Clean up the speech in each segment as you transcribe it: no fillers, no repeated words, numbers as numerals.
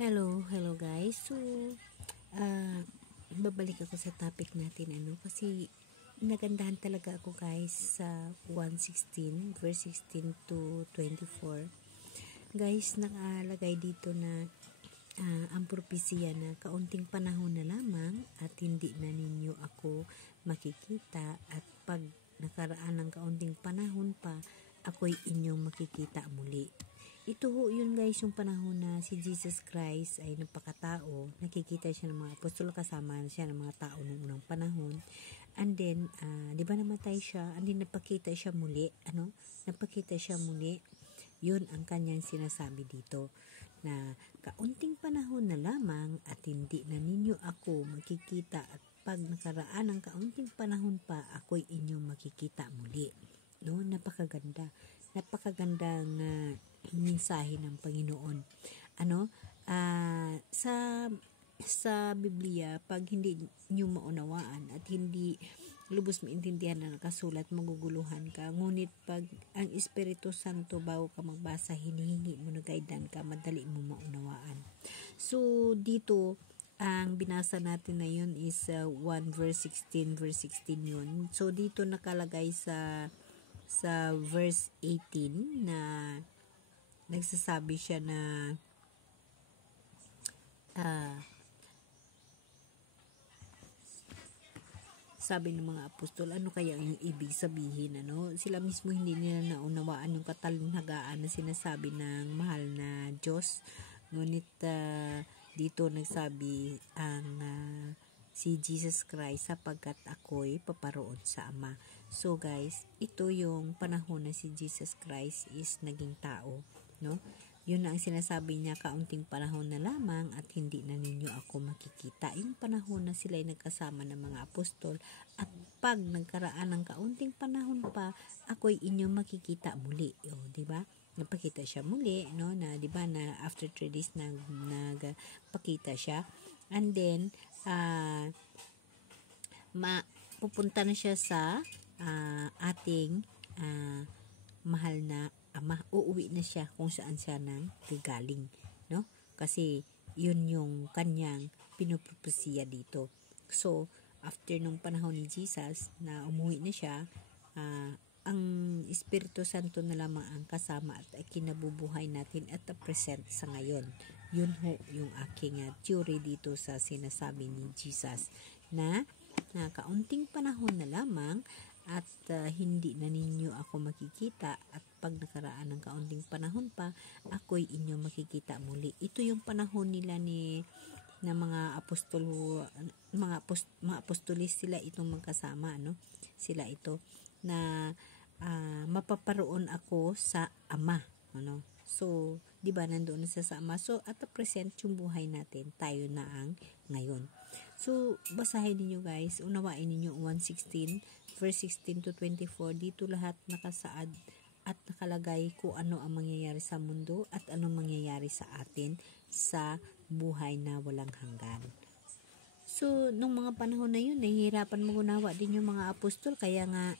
Hello guys. So, babalik ako sa topic natin kasi nagandahan talaga ako guys sa 1:16 verse 16 to 24. Guys, nakalagay dito na ang propesya na kaunting panahon na lamang at hindi na ninyo ako makikita at pag nakaraan ng kaunting panahon pa, ako'y inyong makikita muli. Ito yun guys, yung panahon na si Jesus Christ ay napakatao, nakikita siya ng mga apostol, kasama siya ng mga tao noong unang panahon. And then, di ba namatay siya, and then napakita siya muli, napakita siya muli. Yun ang kanyang sinasabi dito, na kaunting panahon na lamang at hindi na ninyo ako makikita at pag nakaraan ng kaunting panahon pa, ako'y inyong makikita muli. No, napakagandang mensahe ng Panginoon. Sa Biblia, pag hindi nyo maunawaan at hindi lubos maintindihan na nakasulat, maguguluhan ka. Ngunit pag ang Espiritu Santo bago ka magbasa, hinihingi mo na guidean ka, madali mo maunawaan. So dito ang binasa natin na yun is 1 verse 16 yun. So dito nakalagay sa verse 18 na nagsasabi siya na sabi ng mga apostol, ano kaya yung ibig sabihin, sila mismo hindi nila naunawaan yung katalinagaan na sinasabi ng mahal na Diyos. Ngunit dito nagsabi ang si Jesus Christ, sapagkat ako'y paparoon sa Ama. So guys, ito yung panahon na si Jesus Christ is naging tao, no? Yun ang sinasabi niya, kaunting panahon na lamang at hindi na ninyo ako makikita. Yung panahon na sila'y nagkasama ng mga apostol, at pag nagkaraan ng kaunting panahon pa, ako'y inyong makikita muli. Di ba? Napakita siya muli, no? Na di ba na after 3 days nagpakita siya. And then pupunta na siya sa ating mahal na Ama. Uuwi na siya kung saan siya nang gagaling, no? Kasi yun yung kanyang pinupropesya dito. So after nung panahon ni Jesus na umuwi na siya, ang Espiritu Santo na lamang ang kasama at kinabubuhay natin at present sa ngayon. Yun yung aking theory dito sa sinasabi ni Jesus na kaunting panahon na lamang at hindi na ninyo ako makikita, at pag nakaraan ng kaunting panahon pa, ako'y inyo makikita muli. Ito yung panahon nila na mga apostol, mga apostolis, sila itong magkasama, sila ito na mapaparoon ako sa Ama, So, di ba nandoon na sa Ama? So, at the present, yung buhay natin, tayo na ang ngayon. So, basahin niyo guys, unawain niyo 1:16 verse 16 to 24. Dito lahat nakasaad at nakalagay kung ano ang mangyayari sa mundo at ano mangyayari sa atin sa buhay na walang hanggan. So, nung mga panahon na yun, nahihirapan magunawa din yung mga apostol, kaya nga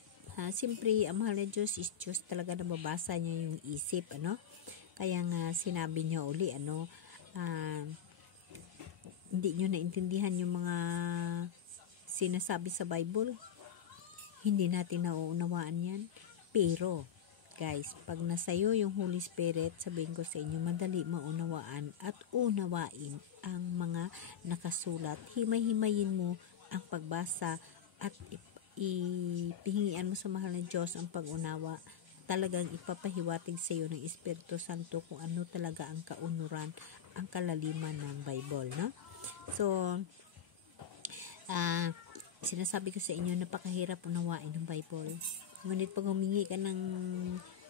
siyempre, ang mahal na Diyos is Diyos talaga, na mabasa niya yung isip, Kaya nga sinabi niya uli, hindi nyo naintindihan yung mga sinasabi sa Bible, hindi natin nauunawaan yan. Pero guys, pag nasayo yung Holy Spirit, sabihin ko sa inyo, madali maunawaan at unawain ang mga nakasulat. Himay-himayin mo ang pagbasa at ipihingian mo sa mahal na Diyos ang pag-unawa. Talagang ipapahiwatig sa iyo ng Espiritu Santo kung ano talaga ang kaunuran, ang kalaliman ng Bible, no? So, sinasabi ko sa inyo, napakahirap unawain ng Bible. Ngunit pag humingi ka ng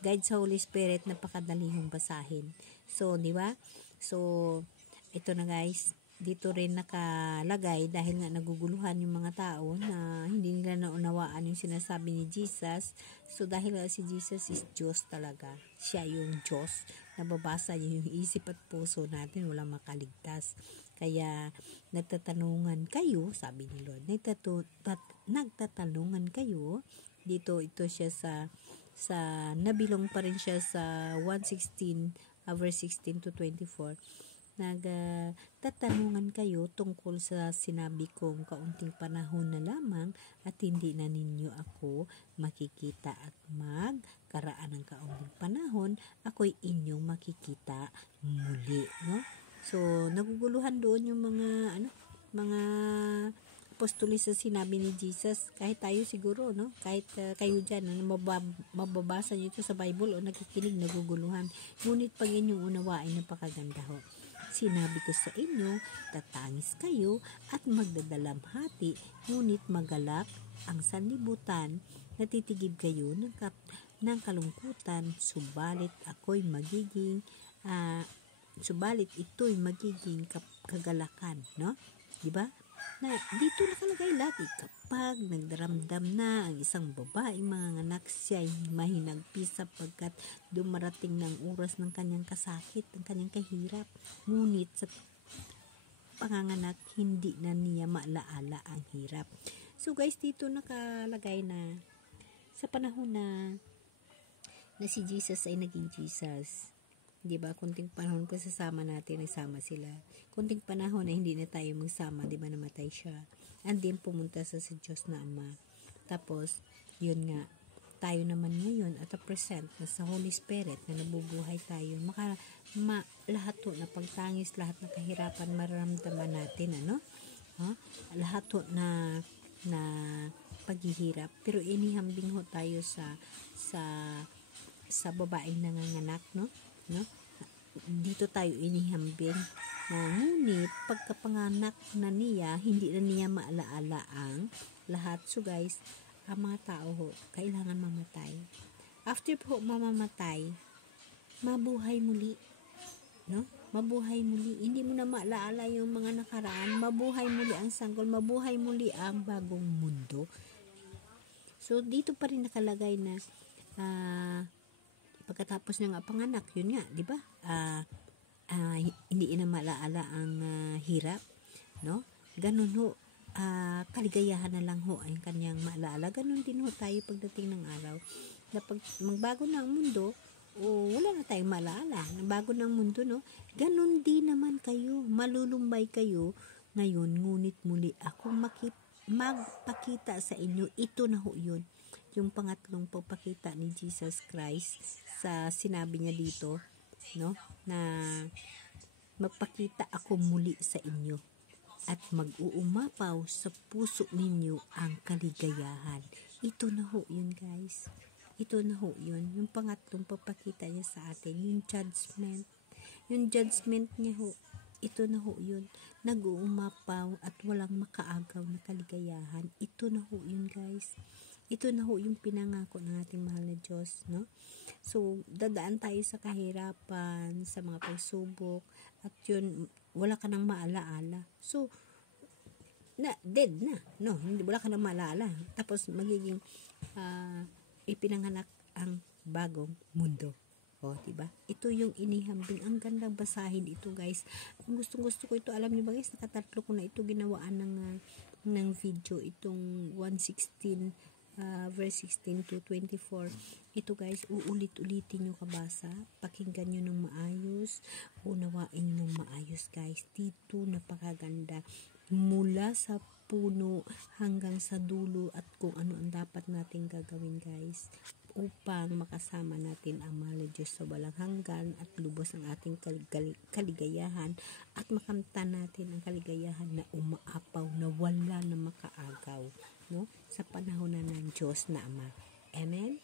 guide sa Holy Spirit, napakadali yung basahin. So, di ba? So, ito na guys, dito rin nakalagay, dahil nga naguguluhan yung mga tao na hindi nila naunawaan yung sinasabi ni Jesus. So dahil si Jesus is Diyos talaga, siya yung Diyos, nababasa niya yung isip at puso natin, walang makaligtas. Kaya nagtatanungan kayo, sabi ni Lord, nagtatanungan kayo. Dito ito siya sa nabilong pa rin siya sa 1:16 verse 16 to 24, tatanungan kayo tungkol sa sinabi kong kaunting panahon na lamang at hindi na ninyo ako makikita at magkaraan ng kaunting panahon, ako'y inyong makikita muli, no? So, naguguluhan doon yung mga apostolis sa sinabi ni Jesus. Kahit tayo siguro, no? Kahit kayo dyan, mababasa nyo ito sa Bible o nakikinig, naguguluhan. Ngunit pag inyong unawain, napakaganda ho. Sinabi ko sa inyo, tatangis kayo at magdadalamhati, ngunit magalak ang sanlibutan, natitigib kayo ng kalungkutan, subalit ito'y magiging kagalakan, no? Diba? Na dito nakalagay lagi, kapag nagdaramdam na ang isang babaeng manganganak, siya ay mahinagpis sapagkat dumarating ng oras ng kanyang kasakit, ng kanyang kahirap. Ngunit sa panganganak, hindi na niya maalaala ang hirap. So guys, dito nakalagay na sa panahon na si Jesus ay naging Jesus, diba? Kunting panahon pa sasama natin, nagsama sila. Kunting panahon na hindi na tayo magsama, diba, namatay siya. And then pumunta sa Diyos na Ama. Tapos, yun nga, tayo naman ngayon at the present na sa Holy Spirit na nabubuhay tayo, lahat to na pagtangis, lahat na kahirapan mararamdaman natin, lahat to na paghihirap, pero inihambing ho tayo sa babaeng nanganganak, no? Dito tayo inihambing na ngunit pagkapanganak na niya, hindi na niya maalaala ang lahat. So guys, ang mga tao ho, kailangan mamatay. After po mamamatay, mabuhay muli, no? Mabuhay muli. Hindi mo na maalaala yung mga nakaraan. Mabuhay muli ang sanggol, mabuhay muli ang bagong mundo. So dito pa rin nakalagay na pagkatapos niya nga panganak, yun nga, di ba? Hindi na maalaala ang hirap, no? Ganun ho, kaligayahan na lang ho ang kanyang maalaala. Ganun din ho tayo pagdating ng araw. Na pag magbago na ang mundo, wala na tayong maalaala. Nabago ng mundo, no? Ganun din naman kayo. Malulumbay kayo ngayon, ngunit muli akong magpakita sa inyo. Ito na ho yun. Yung pangatlong pagpakita ni Jesus Christ sa sinabi niya dito, no? Na magpakita ako muli sa inyo at mag-uumapaw sa puso ninyo ang kaligayahan. Ito na ho yun, guys. Ito na ho yun. Yung pangatlong pagpakita niya sa atin, yung judgment. Yung judgment niya ho, ito na ho yun. Nag-uumapaw at walang makaagaw na kaligayahan. Ito na ho yun, guys. Ito na ho yung pinangako ng ating mahal na Diyos, no? So, dadaan tayo sa kahirapan, sa mga pagsubok, at yun, wala ka nang maalaala. So, dead na, no? Wala ka nang maalaala. Tapos, magiging ipinanganak ang bagong mundo. O, diba? Ito yung inihambing. Ang gandang basahin ito, guys. Ang gustong-gusto ko ito. Alam niyo ba, guys, nakatatlo ko na ito ginawaan ng video. Itong 116 verse 16 to 24. Ito, guys, uulit-ulitin nyo kabasa. Pakinggan nyo ng maayos. Unawain nyo ng maayos, guys. Dito, napakaganda. Mula sa puno hanggang sa dulo at kung ano ang dapat natin gagawin, guys, upang makasama natin ang mahal na Diyos sa walang hanggan at lubos ang ating kaligayahan at makamta natin ang kaligayahan na umaapaw na wala na makaagaw, no? Sa panahon na ng Diyos na Ama. Amen?